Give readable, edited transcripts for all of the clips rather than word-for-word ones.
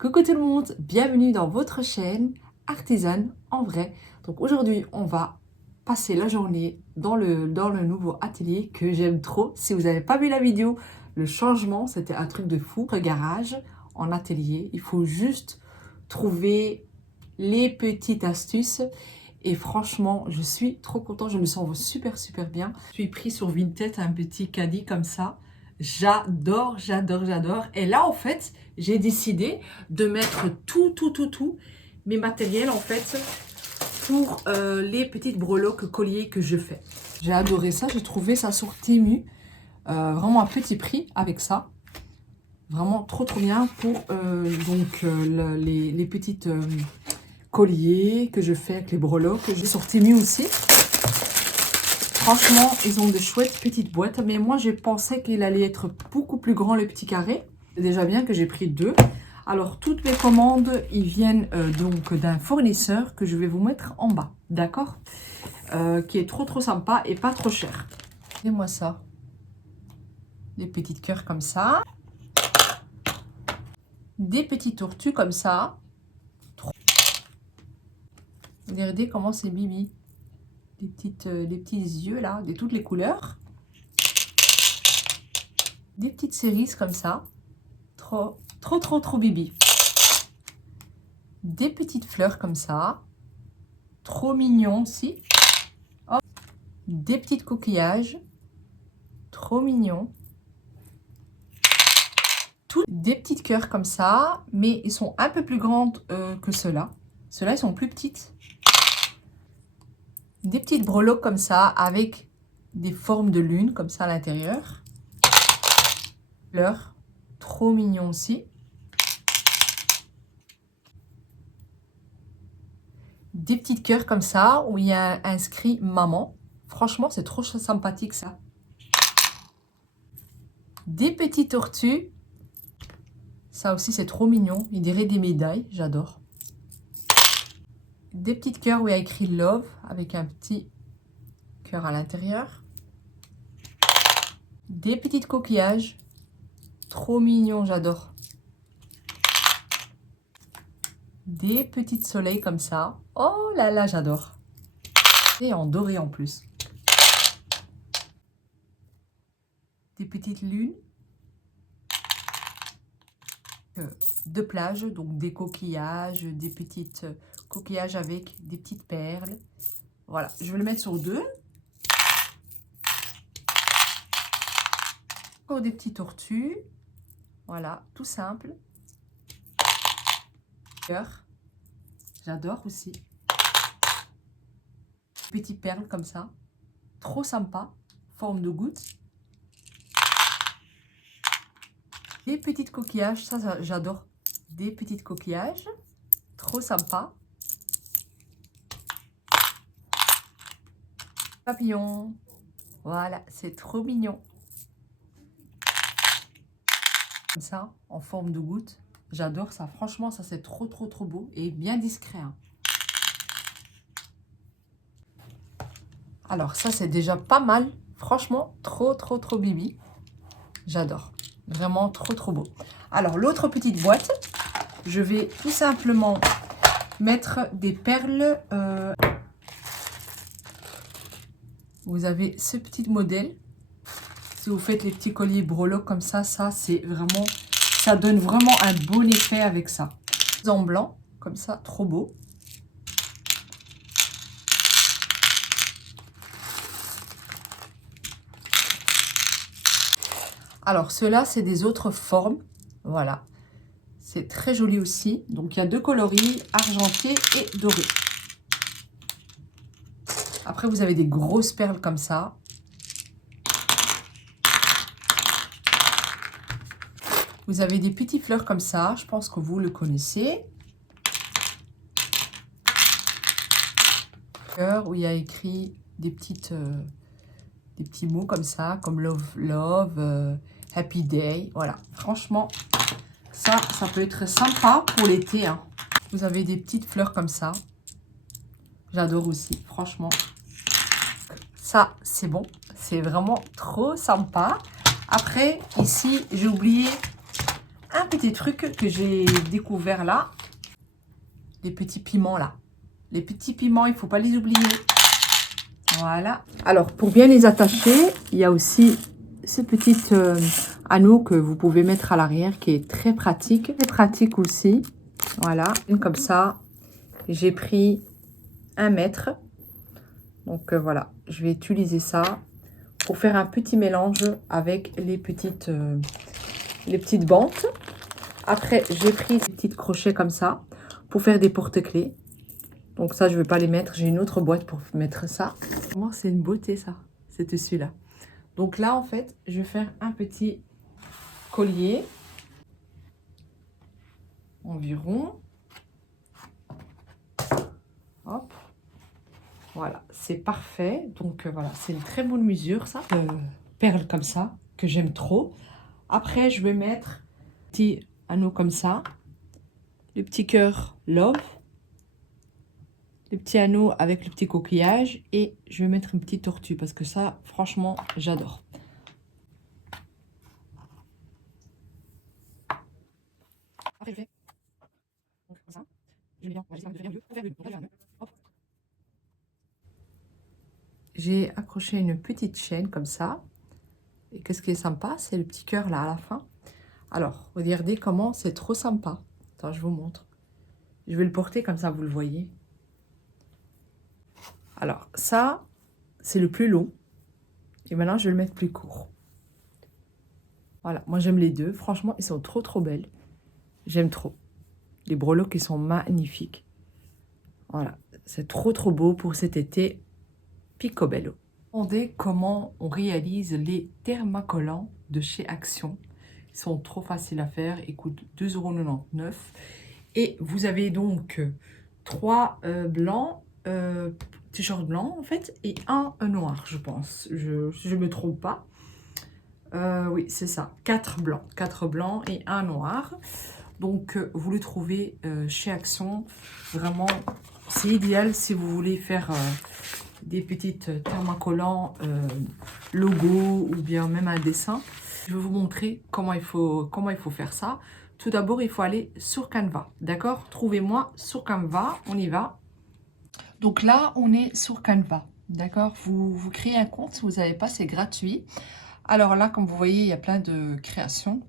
Coucou tout le monde, bienvenue dans votre chaîne Artisane en vrai. Donc aujourd'hui, on va passer la journée dans le nouveau atelier que j'aime trop. Si vous n'avez pas vu la vidéo, le changement, c'était un truc de fou. Le garage en atelier, il faut juste trouver les petites astuces. Et franchement, je suis trop contente, je me sens super bien. Je suis pris sur Vinted un petit caddie comme ça. J'adore. Et là, en fait, j'ai décidé de mettre tout mes matériels, en fait, pour les petites breloques colliers que je fais. J'ai adoré ça, j'ai trouvé ça sur Temu. Vraiment à petit prix avec ça. Vraiment trop bien pour les petites colliers que je fais avec les breloques. J'ai sur Temu aussi. Franchement, ils ont de chouettes petites boîtes. Mais moi, j'ai pensé qu'il allait être beaucoup plus grand, le petit carré. C'est déjà bien que j'ai pris deux. Alors, toutes mes commandes, ils viennent donc d'un fournisseur que je vais vous mettre en bas. D'accord, qui est trop sympa et pas trop cher. Regardez-moi ça. Des petites cœurs comme ça. Des petites tortues comme ça. Regardez comment c'est bibi. Des petits yeux là, de toutes les couleurs. Des petites cerises comme ça. Trop bibi. Des petites fleurs comme ça. Trop mignon aussi. Oh. Des petits coquillages. Trop mignon. Des petites cœurs comme ça. Mais ils sont un peu plus grandes que ceux-là. Ceux-là, ils sont plus petites. Des petites breloques comme ça avec des formes de lune comme ça à l'intérieur. Fleurs. Trop mignon aussi. Des petites cœurs comme ça où il y a inscrit maman. Franchement, c'est trop sympathique ça. Des petites tortues. Ça aussi, c'est trop mignon. Il dirait des médailles. J'adore. Des petites cœurs où il y a écrit love avec un petit cœur à l'intérieur. Des petites coquillages. Trop mignon, j'adore. Des petites soleils comme ça. Oh là là, j'adore. Et en doré en plus. Des petites lunes. De plage, donc des coquillages, des petites coquillages avec des petites perles. Voilà, je vais le mettre sur deux. Encore des petites tortues. Voilà, tout simple. Cœur. J'adore aussi. Petites perles comme ça. Trop sympa. Forme de goutte. Des petites coquillages. Ça j'adore. Des petites coquillages. Trop sympa. Papillon. Voilà, c'est trop mignon. Comme ça, en forme de goutte. J'adore ça. Franchement, ça c'est trop beau et bien discret. Hein. Alors ça c'est déjà pas mal. Franchement, trop bibi. J'adore. Vraiment trop beau. Alors l'autre petite boîte, je vais tout simplement mettre des perles. Vous avez ce petit modèle. Si vous faites les petits colliers breloques comme ça c'est vraiment, ça donne vraiment un bon effet avec ça. En blanc, comme ça, trop beau. Alors, ceux-là, c'est des autres formes. Voilà. C'est très joli aussi. Donc, il y a deux coloris, argenté et doré. Après, vous avez des grosses perles comme ça. Vous avez des petites fleurs comme ça. Je pense que vous le connaissez. Où il y a écrit des petits mots comme ça, comme love, happy day. Voilà. Franchement, ça peut être sympa pour l'été. Hein. Vous avez des petites fleurs comme ça. J'adore aussi. Franchement, ça, c'est bon. C'est vraiment trop sympa. Après, ici, j'ai oublié un petit truc que j'ai découvert là. Les petits piments là. Les petits piments, il ne faut pas les oublier. Voilà. Alors, pour bien les attacher, il y a aussi ce petit anneau que vous pouvez mettre à l'arrière qui est très pratique. Très pratique aussi. Voilà. Comme ça, j'ai pris 1 mètre. Donc, voilà. Je vais utiliser ça pour faire un petit mélange avec les petites bandes. Après, j'ai pris des petits crochets comme ça pour faire des porte-clés. Donc ça, je ne vais pas les mettre. J'ai une autre boîte pour mettre ça. Comment c'est une beauté, ça. C'est celui-là. Donc là, en fait, je vais faire un petit collier. Environ. Hop. Voilà, c'est parfait. Donc voilà, c'est une très bonne mesure, ça. Perles comme ça, que j'aime trop. Après, je vais mettre un petit anneau comme ça. Le petit cœur love. Le petit anneau avec le petit coquillage et je vais mettre une petite tortue parce que ça, franchement, j'adore. Après, je fais donc, comme ça. Je mets bien. J'ai accroché une petite chaîne comme ça. Et qu'est-ce qui est sympa, c'est le petit cœur là à la fin. Alors, regardez comment c'est trop sympa. Attends, je vous montre. Je vais le porter comme ça, vous le voyez. Alors, ça, c'est le plus long. Et maintenant, je vais le mettre plus court. Voilà, moi j'aime les deux. Franchement, ils sont trop belles. J'aime trop. Les breloques, ils sont magnifiques. Voilà, c'est trop beau pour cet été. Picobello. Demandez comment on réalise les thermocollants de chez Action. Ils sont trop faciles à faire. Ils coûtent 2,99 €. Et vous avez donc 3 blancs, t-shirt blanc en fait, et un noir, je pense. Si je me trompe pas. Oui, c'est ça. 4 blancs et un noir. Donc, vous le trouvez chez Action. Vraiment, c'est idéal si vous voulez faire des petites thermocollants, logo ou bien même un dessin. Je vais vous montrer comment il faut faire ça. Tout d'abord, il faut aller sur Canva. D'accord? Trouvez-moi sur Canva. On y va. Donc là, on est sur Canva. D'accord? Vous créez un compte si vous n'avez pas, c'est gratuit. Alors là, comme vous voyez, il y a plein de créations.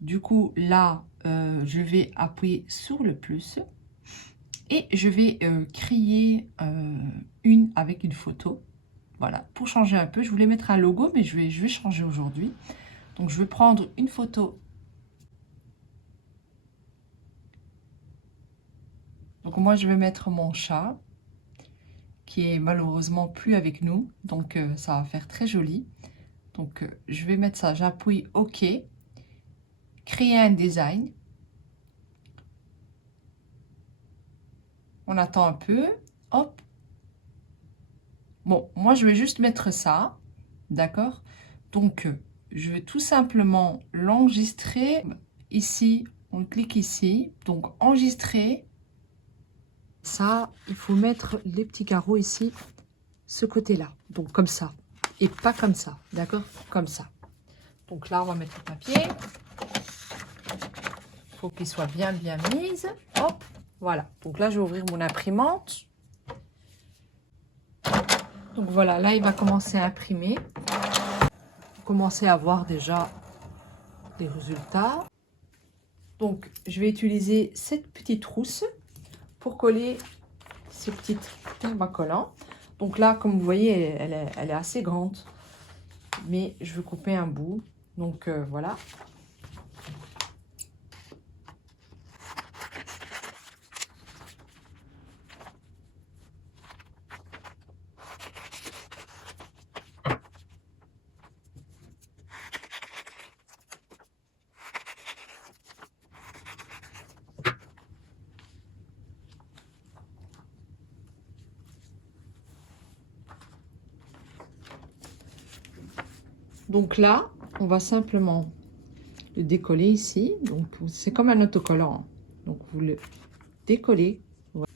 Du coup, là, je vais appuyer sur le plus et je vais créer une avec une photo. Voilà, pour changer un peu, je voulais mettre un logo, mais je vais changer aujourd'hui. Donc, je vais prendre une photo. Donc, moi, je vais mettre mon chat qui est malheureusement plus avec nous. Donc, ça va faire très joli. Donc, je vais mettre ça. J'appuie OK. Créer un design. On attend un peu. Hop. Bon, moi, je vais juste mettre ça. D'accord? Donc, je vais tout simplement l'enregistrer. Ici, on clique ici. Donc, enregistrer. Ça, il faut mettre les petits carreaux ici, ce côté-là. Donc, comme ça. Et pas comme ça. D'accord? Comme ça. Donc là, on va mettre le papier. Il faut qu'il soit bien mis. Hop, voilà. Donc là, je vais ouvrir mon imprimante. Donc voilà, là, il va commencer à imprimer. Vous commencez à voir déjà les résultats. Donc, je vais utiliser cette petite trousse pour coller ces petites thermocollants. Donc là, comme vous voyez, elle est assez grande. Mais je veux couper un bout. Donc voilà. Donc là, on va simplement le décoller ici. Donc c'est comme un autocollant. Donc vous le décollez. Voilà.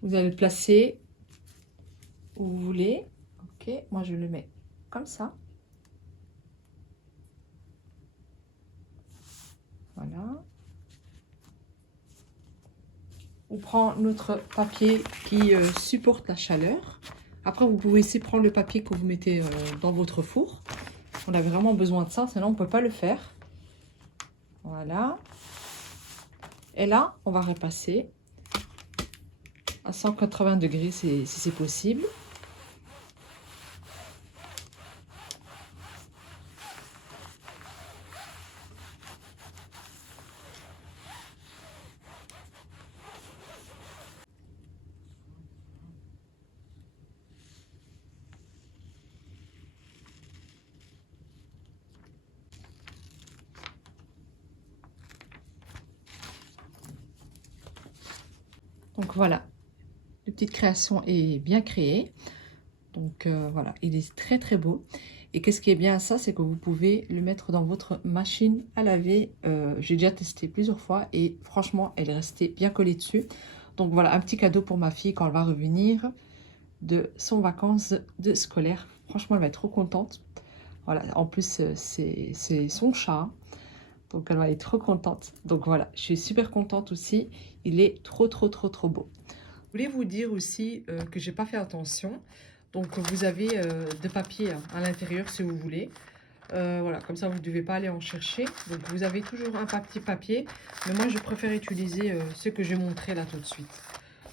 Vous allez le placer où vous voulez. Ok, moi je le mets comme ça. Voilà. On prend notre papier qui supporte la chaleur. Après, vous pouvez aussi prendre le papier que vous mettez dans votre four. On a vraiment besoin de ça, sinon on ne peut pas le faire. Voilà. Et là, on va repasser à 180 degrés si c'est possible. Donc voilà, la petite création est bien créée. Donc voilà, il est très très beau. Et qu'est-ce qui est bien à ça, c'est que vous pouvez le mettre dans votre machine à laver. J'ai déjà testé plusieurs fois et franchement, elle est restée bien collée dessus. Donc voilà, un petit cadeau pour ma fille quand elle va revenir de son vacances de scolaire. Franchement, elle va être trop contente. Voilà, en plus, c'est son chat. Donc elle va être trop contente. Donc voilà, je suis super contente aussi. Il est trop trop trop trop beau. Je voulais vous dire aussi que j'ai pas fait attention. Donc vous avez de papier à l'intérieur si vous voulez. Voilà, comme ça vous ne devez pas aller en chercher. Donc vous avez toujours un petit papier. Mais moi je préfère utiliser ce que j'ai montré là tout de suite.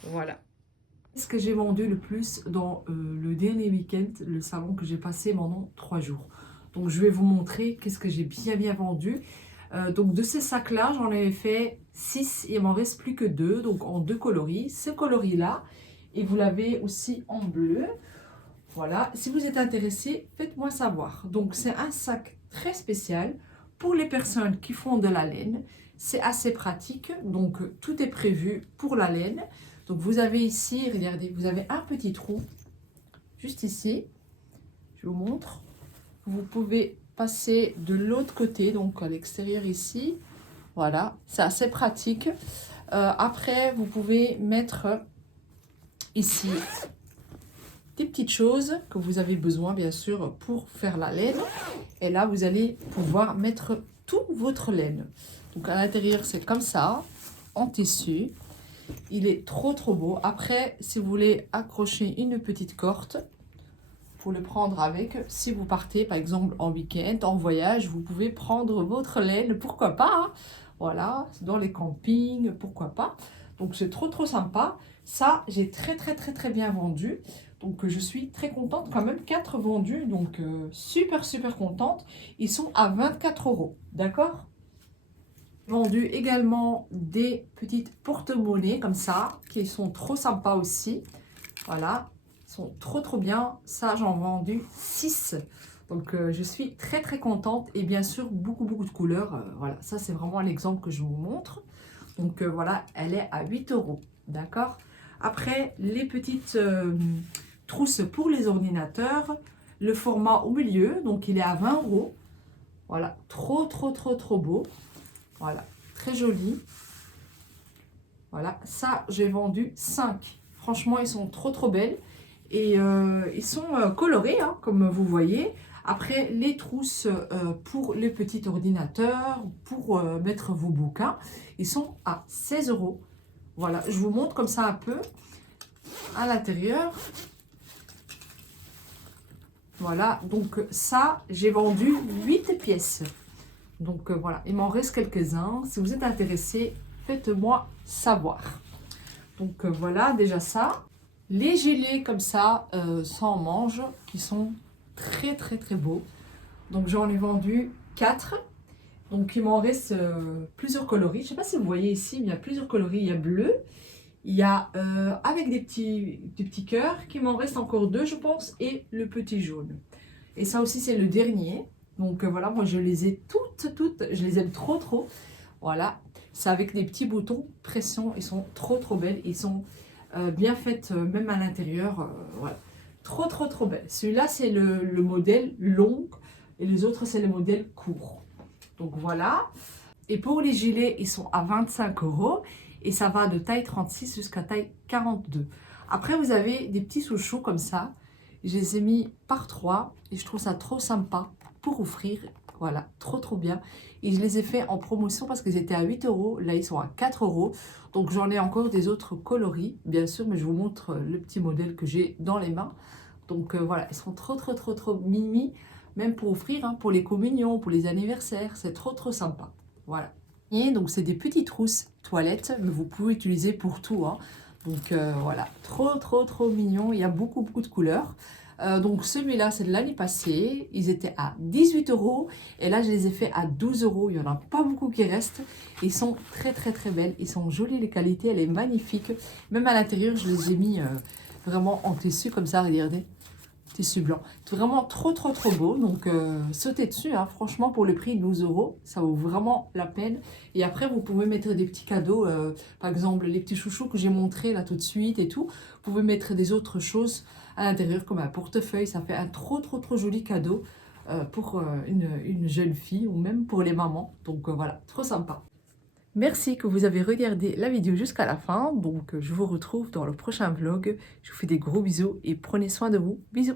Voilà. Ce que j'ai vendu le plus dans le dernier week-end, le salon que j'ai passé pendant 3 jours. Donc je vais vous montrer qu'est-ce que j'ai bien vendu. Donc de ces sacs-là, j'en avais fait 6 et il m'en reste plus que 2, donc en 2 coloris. Ce coloris-là, et vous l'avez aussi en bleu. Voilà, si vous êtes intéressé, faites-moi savoir. Donc c'est un sac très spécial pour les personnes qui font de la laine. C'est assez pratique, donc tout est prévu pour la laine. Donc vous avez ici, regardez, vous avez un petit trou, juste ici. Je vous montre. Vous pouvez passer de l'autre côté, donc à l'extérieur ici. Voilà, c'est assez pratique. Après, vous pouvez mettre ici des petites choses que vous avez besoin, bien sûr, pour faire la laine. Et là, vous allez pouvoir mettre tout votre laine. Donc à l'intérieur, c'est comme ça, en tissu. Il est trop trop beau. Après, si vous voulez accrocher une petite corde pour le prendre avec, si vous partez par exemple en week-end, en voyage, vous pouvez prendre votre laine, pourquoi pas, hein. Voilà, dans les campings, pourquoi pas. Donc c'est trop trop sympa. Ça, j'ai très bien vendu. Donc je suis très contente, quand même 4 vendus, donc super contente. Ils sont à 24 €, d'accord? Vendu également des petites porte-monnaies comme ça, qui sont trop sympas aussi. Voilà, ils sont trop bien. Ça, j'en ai vendu 6. Donc je suis très contente. Et bien sûr, beaucoup de couleurs. Voilà, ça c'est vraiment l'exemple que je vous montre. Donc voilà, elle est à 8 €. D'accord? Après, les petites trousses pour les ordinateurs. Le format au milieu, donc il est à 20 €. Voilà, trop beau. Voilà, très joli. Voilà, ça, j'ai vendu 5. Franchement, ils sont trop belles. Et ils sont colorés, hein, comme vous voyez. Après, les trousses pour les petits ordinateurs, pour mettre vos bouquins, ils sont à 16 €. Voilà, je vous montre comme ça un peu à l'intérieur. Voilà, donc ça, j'ai vendu 8 pièces. Donc voilà, il m'en reste quelques-uns. Si vous êtes intéressé, faites-moi savoir. Donc voilà, déjà ça. Les gilets comme ça, sans manche, qui sont très beaux. Donc j'en ai vendu 4. Donc il m'en reste plusieurs coloris. Je ne sais pas si vous voyez ici, mais il y a plusieurs coloris. Il y a bleu, il y a avec des petits cœurs, qui m'en reste encore 2 je pense, et le petit jaune. Et ça aussi c'est le dernier. Donc voilà, moi je les ai toutes, je les aime trop. Voilà, c'est avec des petits boutons pression, ils sont trop belles, ils sont bien faites même à l'intérieur, voilà. Trop belles. Celui-là c'est le modèle long et les autres c'est le modèle court. Donc voilà. Et pour les gilets, ils sont à 25 € et ça va de taille 36 jusqu'à taille 42. Après vous avez des petits souchous comme ça Je les ai mis par 3 et je trouve ça trop sympa pour offrir. Voilà, trop bien. Et je les ai fait en promotion parce qu'ils étaient à 8 euros. Là, ils sont à 4 euros. Donc, j'en ai encore des autres coloris, bien sûr, mais je vous montre le petit modèle que j'ai dans les mains. Donc, voilà, ils sont trop mimi, même pour offrir, hein, pour les communions, pour les anniversaires. C'est trop sympa. Voilà. Et donc, c'est des petites trousses toilettes, mais vous pouvez utiliser pour tout, hein. Donc, voilà, trop mignon. Il y a beaucoup de couleurs. Donc celui-là, c'est de l'année passée. Ils étaient à 18 euros. Et là, je les ai fait à 12 euros. Il n'y en a pas beaucoup qui restent. Ils sont très belles. Ils sont jolis. Les qualités, elle est magnifique. Même à l'intérieur, je les ai mis vraiment en tissu comme ça. Regardez. Tissu blanc. C'est vraiment trop beau. Donc, sautez dessus. Hein. Franchement, pour le prix de 12 euros, ça vaut vraiment la peine. Et après, vous pouvez mettre des petits cadeaux. Par exemple, les petits chouchous que j'ai montrés là tout de suite et tout. Vous pouvez mettre des autres choses à l'intérieur comme un portefeuille. Ça fait un trop joli cadeau pour une jeune fille ou même pour les mamans. Donc, voilà, trop sympa. Merci que vous avez regardé la vidéo jusqu'à la fin. Donc, je vous retrouve dans le prochain vlog. Je vous fais des gros bisous et prenez soin de vous. Bisous!